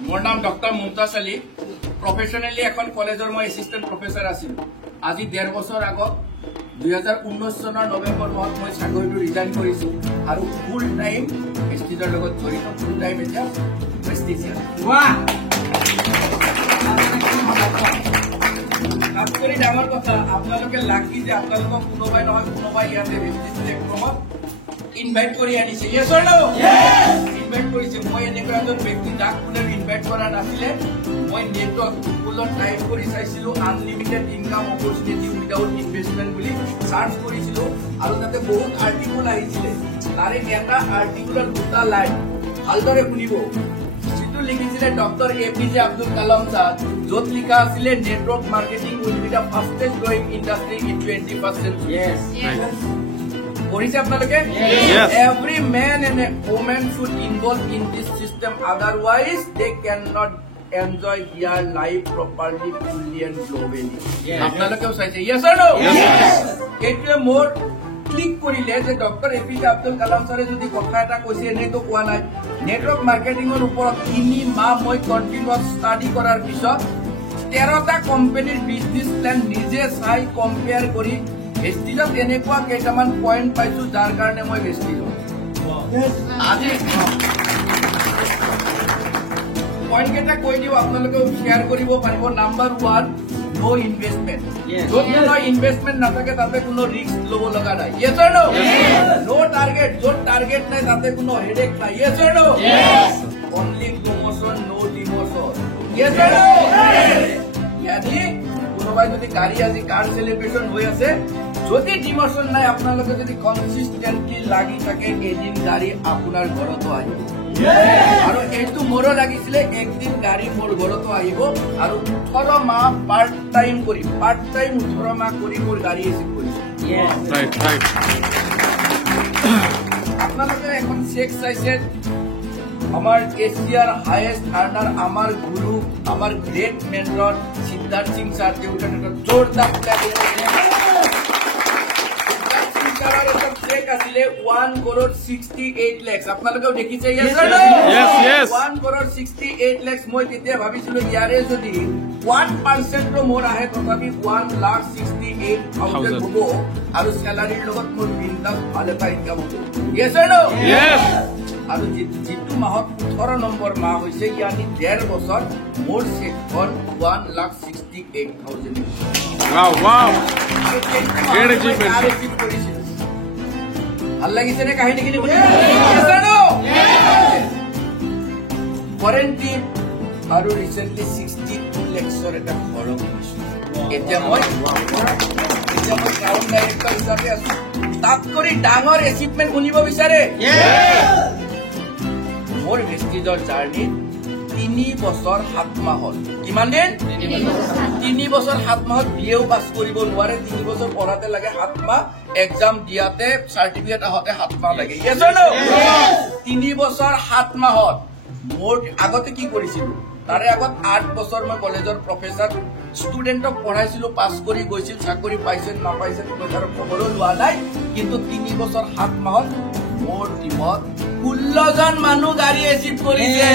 মোৰ নাম ডক্টৰ মুমতাজ আলী প্ৰফেশনেলি এখন কলেজৰ মই এসিস্টেন্ট প্ৰফেসৰ আছিলো আজি 1.5 বছৰ আগত 2019 চনৰ নৱেম্বৰ মাহত মই চাকৰিটো ৰিজাইন কৰিছো আৰু ফুল টাইম প্ৰেষ্টিজৰ লগত জড়িত ফুল টাইম এতিয়া প্ৰেষ্টিজিয়ান বাহ আপনি ডাঙৰ কথা আপোনালোকে লাকি যে আপোনালোকক কোনোবাই নহয় কোনোবাই ইয়াতে প্ৰেষ্টিজ লেকচৰত ইনভাইট কৰি আনিছে ইয়েস অৰ নো ইনভাইট কৰিছে মই এনেকুৱা এজন ব্যক্তি যাক কোনে ইনভাইট কৰা নাছিলে মই নেটৱৰ্ক গুগলত টাইপ কৰি চাইছিলো unlimited income opportunity without investment বুলি সাৰ্চ কৰিছিলো আৰু তাতে বহুত আৰ্টিকল আহিছিলে তাৰে এটা আৰ্টিকলৰ দুটা লাইন ভালদৰে শুনিব যিটো লিখিছিলে ডক্টৰ এপিজে আব্দুল কালাম ছাৰ য'ত লিখা আছিলে network marketing will be the fastest growing industry in 21st century Every man and a woman should involve in this system, otherwise they cannot enjoy their life properly, fully and globally. Yes or no? Yes. More click করিলে যে doctor APJ Abdul Kalam স্যারে যদি কথা এটা কৈছে এনে তো কোৱা নাই নেটৱৰ্ক মাৰ্কেটিংৰ ওপৰত 3 মাহ মই কন্টিনিউয়াস ষ্টাডি কৰাৰ পিছত 13টা কোম্পানীৰ বিজনেস প্ল্যান নিজে চাই কম্পেয়াৰ কৰি ভেষ্টিজত এনেকুৱা কেইটামান পইণ্ট পাইছো যাৰ কাৰণে মই ভেষ্টিজ আজি পইণ্ট কেইটা কৈ দিওঁ আপোনালোকে শ্বেয়াৰ কৰিব পাৰিব নাম্বাৰ 1 নো ইনভেষ্টমেন্ট য'ত কোনো ইনভেষ্টমেন্ট নাথাকে তাতে কোনো ৰিস্ক ল'ব লগা নাই ইয়েস অৰ নো নো টাৰ্গেট য'ত টাৰ্গেট নাই তাতে কোনো হেডেক নাই ইয়েস অৰ নো অনলি প্ৰমোশন নো ডিমোশন ইয়েস অৰ নো ইয়াদি কোনোবাই যদি গাড়ী আজি কাৰ সেলিব্ৰেশন হৈ আছে যদি ডিমোশন নাই আপোনালোকে যদি কনসিস্টেন্টলি লাগি থাকে এদিন গাড়ী আপোনাৰ ঘৰতো আহিব আৰু এইটো মোৰো লাগিছিলে একদিন গাড়ী মোৰ ঘৰতো আহিব আৰু 18 মাহ পাৰ্ট টাইম 18 মাহ কৰি মোৰ গাড়ী এসিভ কৰিছে ৰাইট আপোনালোকে এখন চেক চাইছে আমার এশিয়ার হাইয়েস্ট আর্নার আমার গুরু আমার great mentor Siddharth Singh sir দেউটার একটা জোরদার চেক আসলে 1 crore 68 lakhs আপনালোকেও দেখিছে 1 crore 68 lakhs মই তেতিয়া ভাবিছিলো ইয়াৰে যদি 1% মোৰ আহে তথাপি 1,68,000 হ'ব আৰু স্যালাৰিৰ লগত মোৰ বিন্দাস ভালে পাই ইনকাম হ'ব ইয়েস অৰ নো ইয়েস আৰু যিটো মাহত 18 নম্বৰ মাহ হৈছে ইয়ানি 1.5 বছৰ মোৰ চেকখন 1,68,000 ওয়াও গ্ৰেট এচিভমেন্ট ভাল লাগিছে নে কাহিনীখিনি শুনি কোৱাৰেণ্টাইন আৰু ৰিসেন্টলি 62 lakhsৰ এটা ঘৰ কিনিছো এতিয়া মই টাউন ডাইৰেক্টৰ হিচাপে আছো তাত কৰি ডাঙৰ এচিভমেন্ট শুনিব বিচাৰে মোৰ ভেষ্টিজৰ জাৰ্নি 3 বছৰ 7 মাহত কিমান দিন 3 বছৰ 7 মাহত বিএও পাছ কৰিব নোৱাৰে 3 বছৰ পঢ়াতে লাগে 7 মাহ এক্সাম দিয়াতে সাৰ্টিফিকেট আহতে 7 মাহ লাগে ইয়েস অৰ নো 3 বছৰ 7 মাহত মোৰ আগতে কি কৰিছিল তাৰে আগত 8 বছৰ মই কলেজৰ প্ৰফেসৰ ষ্টুডেন্টক পঢ়াইছিলো পাছ কৰি গৈছিল চাকৰি পাইছে নাপাইছে তাৰ খবৰ লোৱা নাই কিন্তু 3 বছৰ 7 মাহত মোৰ টিমত 16 জন মানুহ গাড়ী এচিভ কৰিছে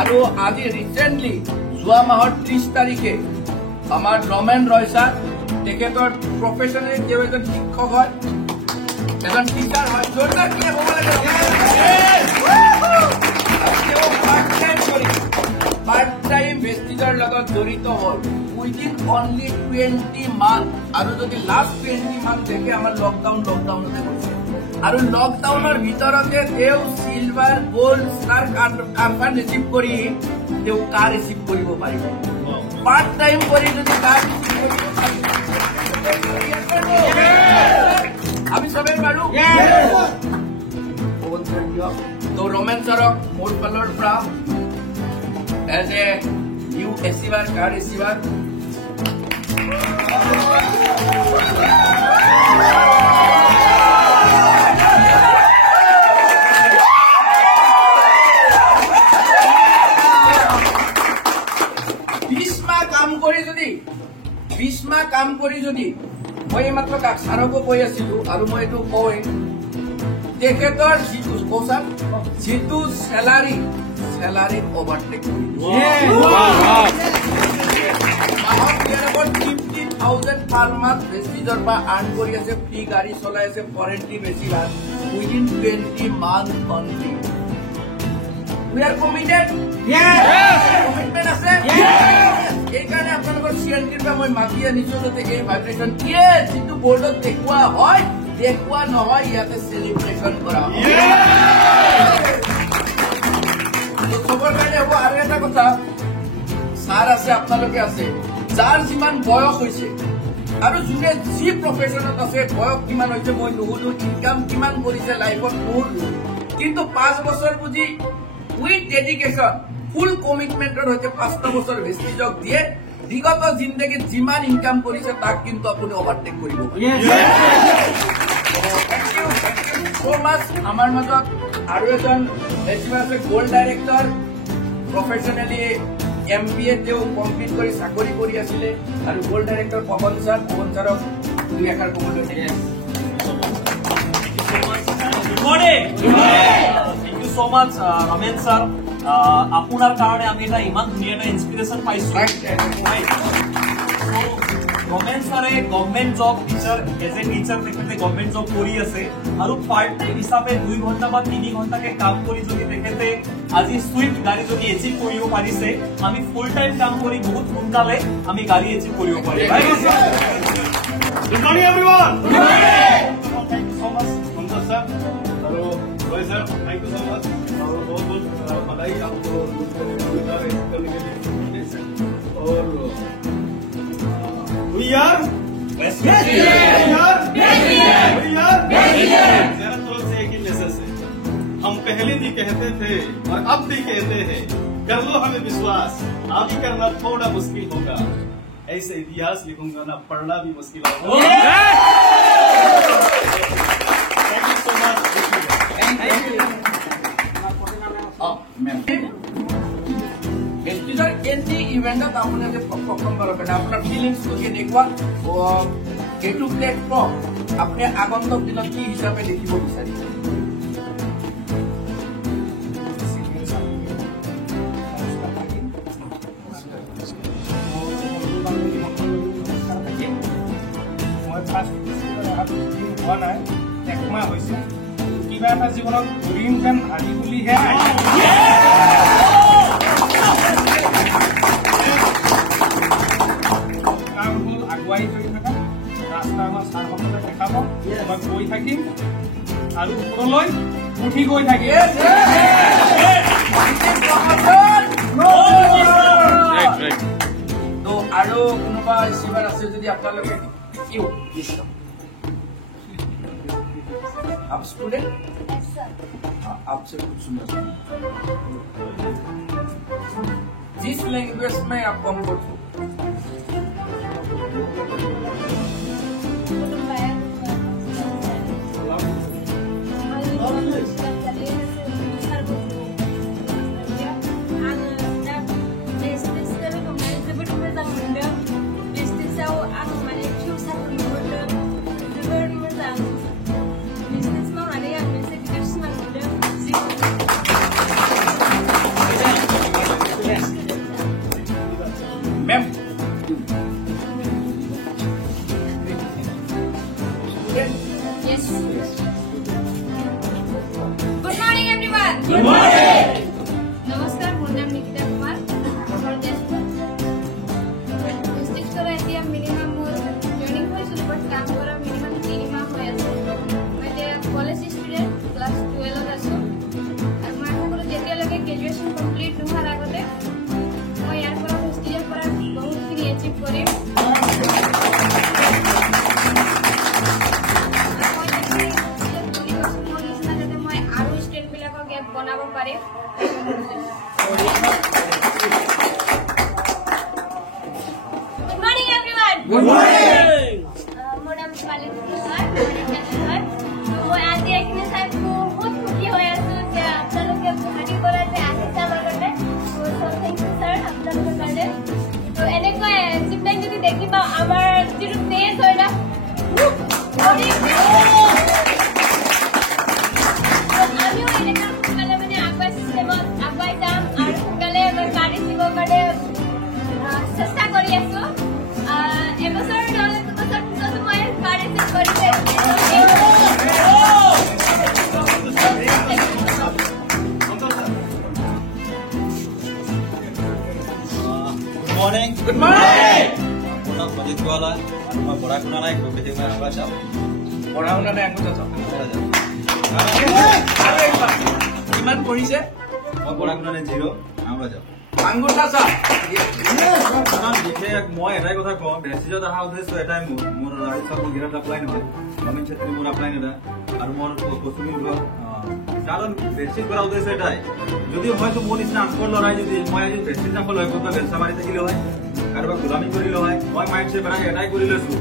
আৰু আজি ৰিসেন্টলি যোৱা মাহৰ 30 তাৰিখে আমাৰ ৰমেন ৰয় ছাৰ তেখেতৰ প্ৰফেশনেলি তেওঁ এজন শিক্ষক হয় এজন টিচাৰ হয় জোৰদাৰ কি হ'ব লাগে পাৰ্ট টাইম ভেষ্টিজৰ লগত জড়িত হ'ল উইদিন অনলি 20 মান্থ আৰু যদি লাষ্ট 20 মান্থ দেখে আমাৰ লকডাউনতে হৈছে আৰু লকডাউনৰ ভিতৰতে তেওঁ silver gold star card receive কৰি তেওঁ কাৰ ৰিচিভ কৰিব পাৰিব পাৰ্ট টাইম কৰি যদি কাৰ আমি সবে পাৰো তো ৰমেন ছাৰক মোৰ ফালৰ পৰা as a new achiever car receiver কাম কৰি যদি মই মাত্ৰ ছাৰকো কৈ আছিলো আৰু মই এইটো কয় তেখেতৰ যিটো কোসার যেটো salary overtake about 50,000 per month Vestige pa earn kori ase free gari cholai ase warranty besi run within 20 months only. We are committed. Yes. Commitment ase. Yes. এই কারণে আপনাদের সিএনটিৰ পৰা মই মাতি আনিছো যাতে এই ভাইব্ৰেচন দিয়ে যেটো বৰ্ডত দেখুৱা হয় দেখুৱা নহয় ইয়াতে সেলিব্ৰেশন কৰা হয়। সবৰ কাৰণে হ'ব আৰু এটা কথা স্যাৰ আছে আপোনালোকে আছে যাৰ যিমান বয়স হৈছে আৰু যোনে যি প্ৰফেশনত আছে বয়স কিমান হৈছে মই নুহুদু ইনকাম কিমান কৰিছে লাইফত নুহুদু কিন্তু 5 বছৰ বুজি উইথ ডেডিকেশন ফুল কমিটমেন্টৰ হৈছে 5 বছৰ ভেষ্টিজক দিয়ে বিগত জিন্দগীত যিমান ইনকাম কৰিছে তাক কিন্তু আপুনি ওভাৰটেক কৰিব। থ্যাংক ইউ সো মাচ। আমাৰ মাজত আৰু এজন আছে গোল্ড ডাইৰেক্টৰ প্ৰফেশনেলি MBA তেও কমপ্লিট কৰি চাকৰি কৰি আছিল আৰু গোল্ড ডাইৰেক্টৰ পৱন ছাৰক দুই একাৰ ক'বলৈ থাকে। Good morning. Thank you so much, Ramen sir. Apunar karone ami eta iman dhuniya eta inspiration paisu. Ramen sir e government job teacher as a teacher tekhete government job kori ase aru part time hisabe 2 ঘন্টা বা 3 ঘন্টা ke কাম kori jodi tekhete আজি Swift গাড়ি যদি achieve কৰিব পাৰিছে আমি ফুল টাইম কাম কৰি বহুত সোনকালে আমি গাড়ি এচিভ কৰিব পাৰিম। Good morning everyone. Thank you so much Hamza sir और Rohit sir thank you so much और बहुत बधाई आपको रोजगार करने के लिए और we are जरा थोड़ा से एक ही मैसेज है हम पहले भी कहते थे और अब भी कहते हैं कर लो हमें विश्वास आगे करना थोड़ा मुश्किल होगा ऐसे इतिहास लिखूंगा ना पढ़ना भी मुश्किल होगा। Thank you so much. Thank you ভেষ্টিজৰ এন্টি ইভেন্টত আপোনালোকে পাৰফৰ্ম কৰিব পাৰে আপোনাৰ ফিলিংছটো কেনেকুৱা এইটো প্লেটফৰ্ম আপুনি আগন্তুক দিনত কি হিচাপে দেখিব বিচাৰিছে? একমাহ হৈছে কিবা এটা জীৱনত কৰিম যেন আজি বুলিহে কাম হ'ল আগুৱাই গৈ থকা ৰাস্তা আমাৰ ছাৰসকলে দেখাব মই গৈ থাকিম আৰু ওপৰলৈ উঠি গৈ থাকিম। তো আৰু কোনোবা ইছ্যুৱাৰ আছে যদি আপোনালোকে आप स्टूडेंट आपसे कुछ सुनना जिस लैंग्वेज में आप कंफर्ट हो Yes. Good morning, everyone. Good morning. Namaskar, my name is Nikita Kumar. Vestige kora etia minimum more joining hoisu but kaam kora minimum 3 माह hoy ache. Moi te college student class 12 asu. Ar moi kora jetia lage graduation complete nohar agote moi yar kora vestige kora bahut kini achieve kore. बनाबो पारे। Good morning everyone. Good morning. मोर नाम पालित Kumar sir মই আজি এখানে চাই বহুত খুশি হৈ আছো যে আপোনালোকে গুৱাহাটী পৰা যে আহিছা লগতে সো থ্যাংক ইউ স্যাৰ আপোনালোকৰ কাৰণে তো এনেকৈ জিপলাইন যদি দেখিবা আমাৰ যিটো তেজ হয় না আমিও Good morning. মোৰ নাম সজিত গোৱালা আৰু মই পঢ়া শুনা নাই খুব বেছি মই আগুৱাই যাওঁ পঢ়া শুনা নাই আগুৱাই যাওঁ কিমান পঢ়িছে মই পঢ়া শুনা নাই 0 আগুৱাই যাওঁ আঙ্গুঠা চাপ বিশেষ মই এটাই কথা কওঁ বেছিজত অহা উদ্দেশ্য এটাই মোৰ ৰাজ্য গিৰাত এপ্লাই নহয় অমিত ছেত্ৰী মোৰ এপ্লাই নহয় আৰু মোৰ কচুমি কাৰণ বেছিক কৰা উদ্দেশ্য এটাই যদি হয়তো মোৰ নিচিনা আনকৰ লৰাই যদি মই আজি বেছিক যাব লৈ ক'ৰবাত বেলচা মাৰি থাকিলে হয় কাৰোবাক গোলামী কৰিলে হয় মই মাইণ্ডছেট বনাই এটাই কৰি লৈছো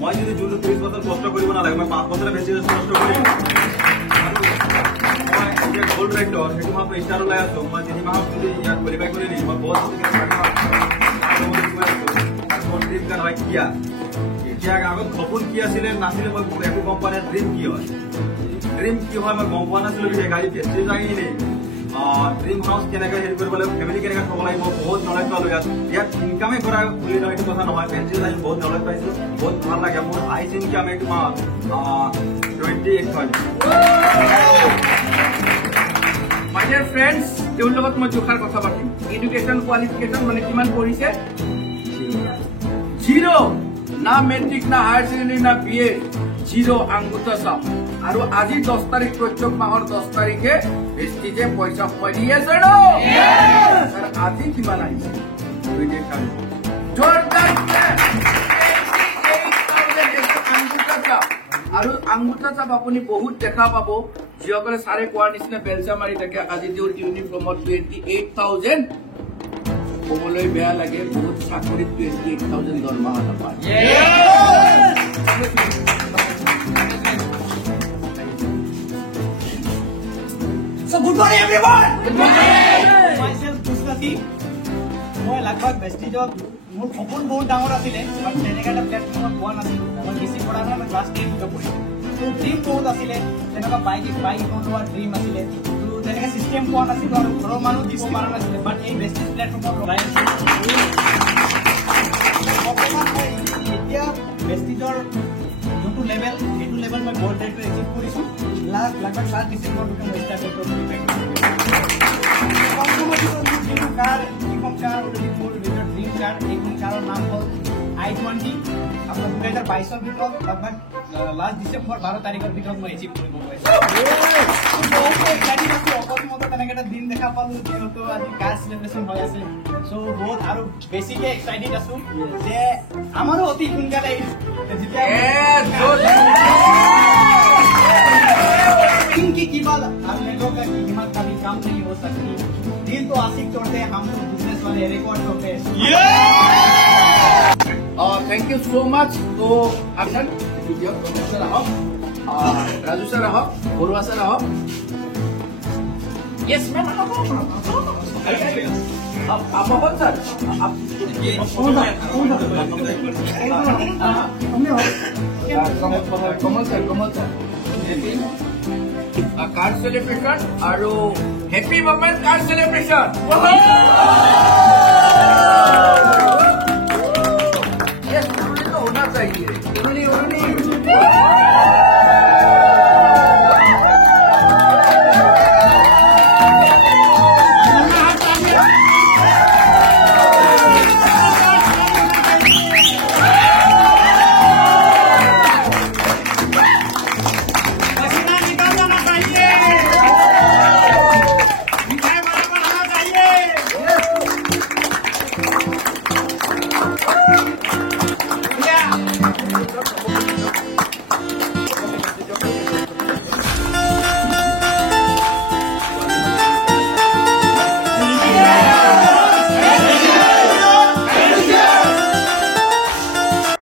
মই যদি যোনটো 30 বছৰ কষ্ট কৰিব নালাগে মই 5 বছৰ বেছি কষ্ট কৰিম গোল্ড ৰেক্টৰ সেইটো মই ষ্টাৰ ওলাই আছো মই 3 মাহত যদি ইয়াত কোৱালিফাই কৰি নিম মই বহুত ড্ৰিম কাৰ্ড হয় কিয়া এতিয়া আগত সপোন কি আছিলে নাছিলে মই একো গম পোৱা নাই ড্ৰিম কি হয় মই গম পোৱা নাছিলো যে গাড়ী বেছি যাই নেই ড্ৰিম হাউচ কেনেকৈ হেৰি কৰিব লাগিব ফেমিলি কেনেকৈ থ'ব লাগিব বহুত নলেজ পালো ইয়াত ইনকামে কৰা বুলি এইটো কথা নহয় পেঞ্চি যাই বহুত নলেজ পাইছো বহুত ভাল লাগে মোৰ আইচ ইনকাম এইটো মাহ 28,000 My dear friends, তেওঁৰ লগত মই জোখাৰ কথা পাতিম এডুকেশ্যন কোৱালিফিকেশ্যন মানে কিমান পঢ়িছে 0 না মেট্ৰিক না হায়াৰ ছেকেণ্ডেৰী না BA 0 আঙ্গুঠা চাপ আৰু আজি 10 তাৰিখ প্ৰত্যেক মাহৰ 10 তাৰিখে বেষ্টিজে পইচা সোমাই দি আছে ন আজি কিমান আহিছে আৰু আঙ্গুঠা চাপ আপুনি বহুত দেখা পাব যিসকলে চাৰে কোৱাৰ নিচিনা বেলচা মাৰি থাকে আজি তেওঁৰ ইউনিফৰ্মত 28,000 ক'বলৈ বেয়া লাগে বহুত চাকৰিত 28,000 দৰমহা নাপায় So good morning everyone. Good morning. Myself Kusnati. মই লাগভাগ বেষ্টিজত মোৰ সপোন বহুত ডাঙৰ আছিলে বাট তেনেকৈ এটা প্লেটফৰ্মত পোৱা নাছিলোঁ মই বেছি পঢ়া নাই মই ক্লাছ 10 পঢ়িছিলোঁ তো ড্ৰিম বহুত আছিলে তেনেকুৱা বাইক এখন লোৱাৰ ড্ৰিম আছিলে তো তেনেকৈ চিষ্টেম পোৱা নাছিলোঁ আৰু ঘৰৰ মানুহ দিব পৰা নাছিলে বাট এই বেষ্টিজ প্লেটফৰ্মত লগাই বৰ্তমান মই এতিয়া বেষ্টিজৰ যোনটো লেভেল সেইটো লেভেল মই গোল্ড ৰেটটো এচিভ কৰিছোঁ লাগভাগ 7 ডিচেম্বৰলৈকে মই ষ্টাৰ্ট কৰিছোঁ কাৰ অলৰেডি মোৰ ভিতৰত ড্ৰিম কাৰ এইখন কাৰৰ নাম হ'ল I20 আপোনাৰ 2022ৰ ভিতৰত লাগভাগ লাষ্ট ডিচেম্বৰ 12 তাৰিখৰ ভিতৰত মই এচিভ কৰিব পাৰিছোঁ অকস্মাতে তেনেকৈ এটা দিন দেখা পালোঁ যিহেতু আজি কাৰ চেলিব্ৰেশ্যন হৈ আছে চ' বহুত আৰু বেছিকৈ এক্সাইটেড আছোঁ যে আমাৰো অতি সোনকালে যেতিয়া की बात हम लोगों का हिम्मत कभी कम नहीं हो सकती दिल तो आशिक तोड़ते हम तो बिजनेस वाले रिकॉर्ड तोड़ते थैंक यू सो मच तो एक्शन वीडियो सर रहो राजू सर रहो बरुआ सर रहो यस मैम आप कौन सर कमल सर कार सेलिब्रेशन और हैप्पी वुमेन कार सेलिब्रेशन